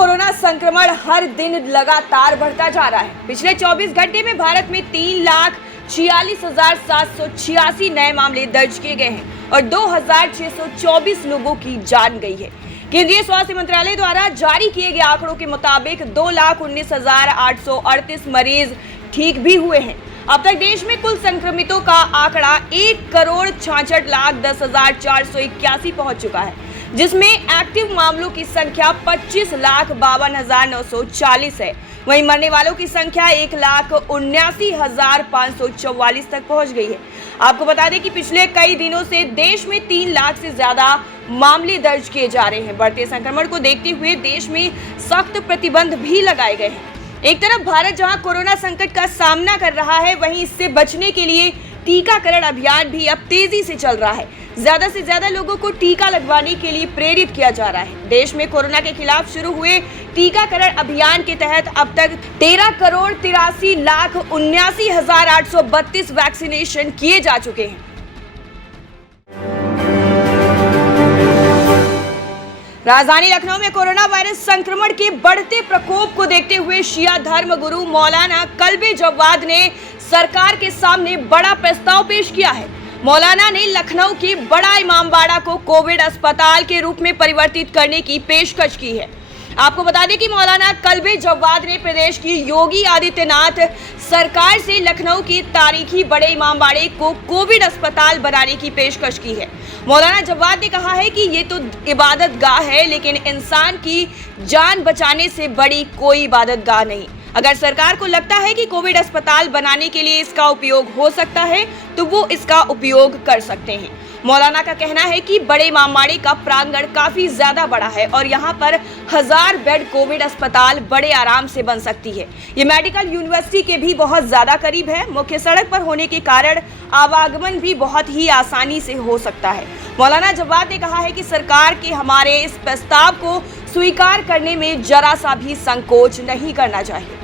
Corona संक्रमण हर दिन लगातार बढ़ता जा रहा है। पिछले 24 घंटे में भारत में 3,46,786 नए मामले दर्ज किए गए हैं और 2,624 लोगों की जान गई है। केंद्रीय स्वास्थ्य मंत्रालय द्वारा जारी किए गए आंकड़ों के मुताबिक 2,19,838 मरीज ठीक भी हुए हैं। अब तक देश में कुल संक्रमितों का आंकड़ा 1,66,10,481 पहुंच चुका है, जिसमें एक्टिव मामलों की संख्या 25,52,940 है। वहीं मरने वालों की संख्या 1,79,544 तक पहुंच गई है। आपको बता दें कि पिछले कई दिनों से देश में 3 लाख से ज्यादा मामले दर्ज किए जा रहे हैं। बढ़ते संक्रमण को देखते हुए देश में सख्त प्रतिबंध भी लगाए गए हैं। एक तरफ भारत जहां कोरोना संकट का सामना कर रहा है, वहीं इससे बचने के लिए टीकाकरण अभियान भी अब तेजी से चल रहा है। ज्यादा से ज्यादा लोगों को टीका लगवाने के लिए प्रेरित किया जा रहा है। देश में कोरोना के खिलाफ शुरू हुए टीकाकरण अभियान के तहत अब तक 13,83,79,832 वैक्सीनेशन किए जा चुके हैं। राजधानी लखनऊ में कोरोना वायरस संक्रमण के बढ़ते प्रकोप को देखते हुए शिया धर्म गुरु मौलाना कल्बे जव्वाद ने सरकार के सामने बड़ा प्रस्ताव पेश किया है। मौलाना ने लखनऊ के बड़ा इमामबाड़ा को कोविड अस्पताल के रूप में परिवर्तित करने की पेशकश की है। आपको बता दें कि मौलाना कल्बे जव्वाद ने प्रदेश की योगी आदित्यनाथ सरकार से लखनऊ के तारीखी बड़े इमामबाड़े को कोविड अस्पताल बनाने की पेशकश की है। मौलाना जव्वाद ने कहा है कि ये तो इबादत गाह है, लेकिन इंसान की जान बचाने से बड़ी कोई इबादत गाह नहीं। अगर सरकार को लगता है कि कोविड अस्पताल बनाने के लिए इसका उपयोग हो सकता है तो वो इसका उपयोग कर सकते हैं। मौलाना का कहना है कि बड़े इमामबाड़े का प्रांगण काफी ज्यादा बड़ा है और यहाँ पर 1000 बेड कोविड अस्पताल बड़े आराम से बन सकती है। ये मेडिकल यूनिवर्सिटी के भी बहुत ज्यादा करीब है। मुख्य सड़क पर होने के कारण आवागमन भी बहुत ही आसानी से हो सकता है। मौलाना जव्वाद ने कहा है कि सरकार के हमारे इस प्रस्ताव को स्वीकार करने में जरा सा भी संकोच नहीं करना चाहिए।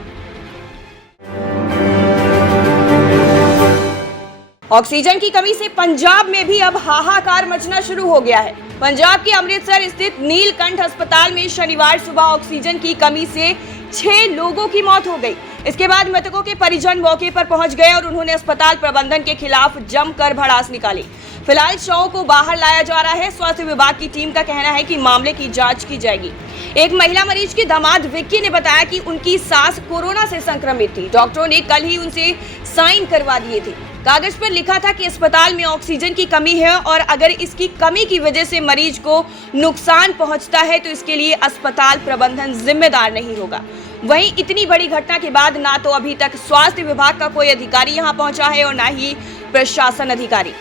ऑक्सीजन की कमी से पंजाब में भी अब हाहाकार मचना शुरू हो गया है। पंजाब के अमृतसर स्थित नीलकंठ अस्पताल में शनिवार सुबह ऑक्सीजन की कमी से 6 लोगों की मौत हो गई। इसके बाद मृतकों के परिजन मौके पर पहुंच गए और उन्होंने अस्पताल प्रबंधन के खिलाफ जमकर भड़ास निकाली। फिलहाल शवों को बाहर लाया जा रहा है। स्वास्थ्य विभाग की टीम का कहना है कि मामले की जांच की जाएगी। एक महिला मरीज के दामाद विक्की ने बताया कि उनकी सास कोरोना से संक्रमित थी। डॉक्टरों ने कल ही उनसे साइन करवा दिए थे। कागज पर लिखा था कि अस्पताल में ऑक्सीजन की कमी है और अगर इसकी कमी की वजह से मरीज को नुकसान पहुंचता है तो इसके लिए अस्पताल प्रबंधन जिम्मेदार नहीं होगा। वहीं इतनी बड़ी घटना के बाद ना तो अभी तक स्वास्थ्य विभाग का कोई अधिकारी यहां पहुंचा है और ना ही प्रशासन अधिकारी।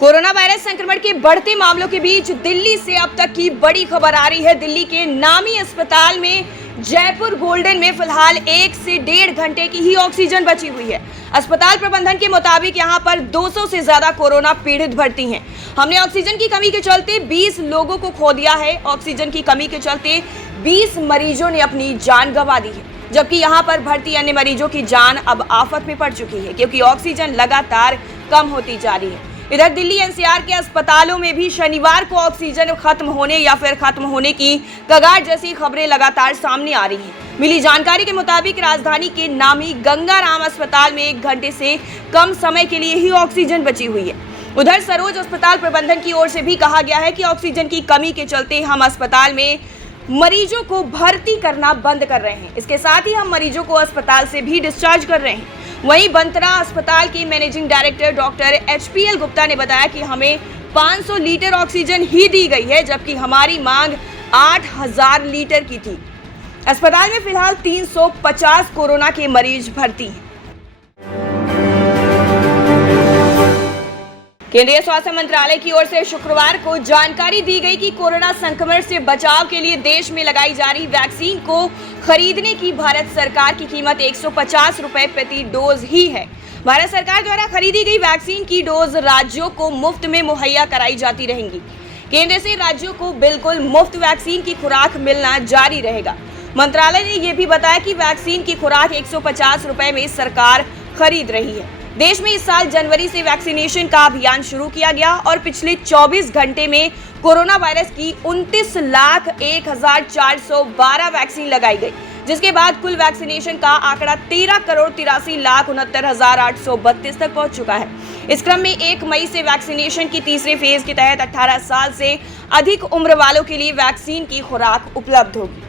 कोरोना वायरस संक्रमण के बढ़ते मामलों के बीच दिल्ली से अब तक की बड़ी खबर आ रही है। दिल्ली के नामी अस्पताल में जयपुर गोल्डन में फिलहाल 1 से 1.5 घंटे की ही ऑक्सीजन बची हुई है। अस्पताल प्रबंधन के मुताबिक यहां पर 200 से ज्यादा कोरोना पीड़ित भर्ती हैं। हमने ऑक्सीजन की कमी के चलते 20 लोगों को खो दिया है। ऑक्सीजन की कमी के चलते 20 मरीजों ने अपनी जान गंवा दी है, जबकि यहां पर भर्ती अन्य मरीजों की जान अब आफत में पड़ चुकी है क्योंकि ऑक्सीजन लगातार कम होती जा रही है। इधर दिल्ली एनसीआर के अस्पतालों में भी शनिवार को ऑक्सीजन खत्म होने या फिर खत्म होने की कगार जैसी खबरें लगातार सामने आ रही हैं। मिली जानकारी के मुताबिक राजधानी के नामी गंगाराम अस्पताल में 1 घंटे से कम समय के लिए ही ऑक्सीजन बची हुई है। उधर सरोज अस्पताल प्रबंधन की ओर से भी कहा गया है कि ऑक्सीजन की कमी के चलते हम अस्पताल में मरीजों को भर्ती करना बंद कर रहे हैं। इसके साथ ही हम मरीजों को अस्पताल से भी डिस्चार्ज कर रहे हैं। वहीं बंतरा अस्पताल के managing director doctor HPL Gupta ने बताया कि हमें 500 लीटर ऑक्सीजन ही दी गई है, जबकि हमारी मांग 8000 लीटर की थी। अस्पताल में फिलहाल 350 कोरोना के मरीज भर्ती हैं। केंद्रीय स्वास्थ्य मंत्रालय की ओर से शुक्रवार को जानकारी दी गई कि कोरोना संक्रमण से बचाव के लिए देश में लगाई जा रही वैक्सीन को खरीदने की भारत सरकार की कीमत 150 रुपए प्रति डोज ही है। भारत सरकार द्वारा खरीदी गई वैक्सीन की डोज राज्यों को मुफ्त में मुहैया कराई जाती रहेंगी। केंद्र से राज्यों को बिल्कुल मुफ्त वैक्सीन की खुराक मिलना जारी रहेगा। मंत्रालय ने यह भी बताया कि वैक्सीन की खुराक 150 रुपए में सरकार खरीद रही है। देश में इस साल जनवरी से वैक्सीनेशन का अभियान शुरू किया गया और पिछले 24 घंटे में कोरोना वायरस की 29,01,412 वैक्सीन लगाई गई, जिसके बाद कुल वैक्सीनेशन का आंकड़ा 13,83,69,832 तक पहुंच चुका है। इस क्रम में 1 मई से वैक्सीनेशन की तीसरे फेज के तहत 18 साल से अधिक उम्र वालों के लिए वैक्सीन की खुराक उपलब्ध होगी।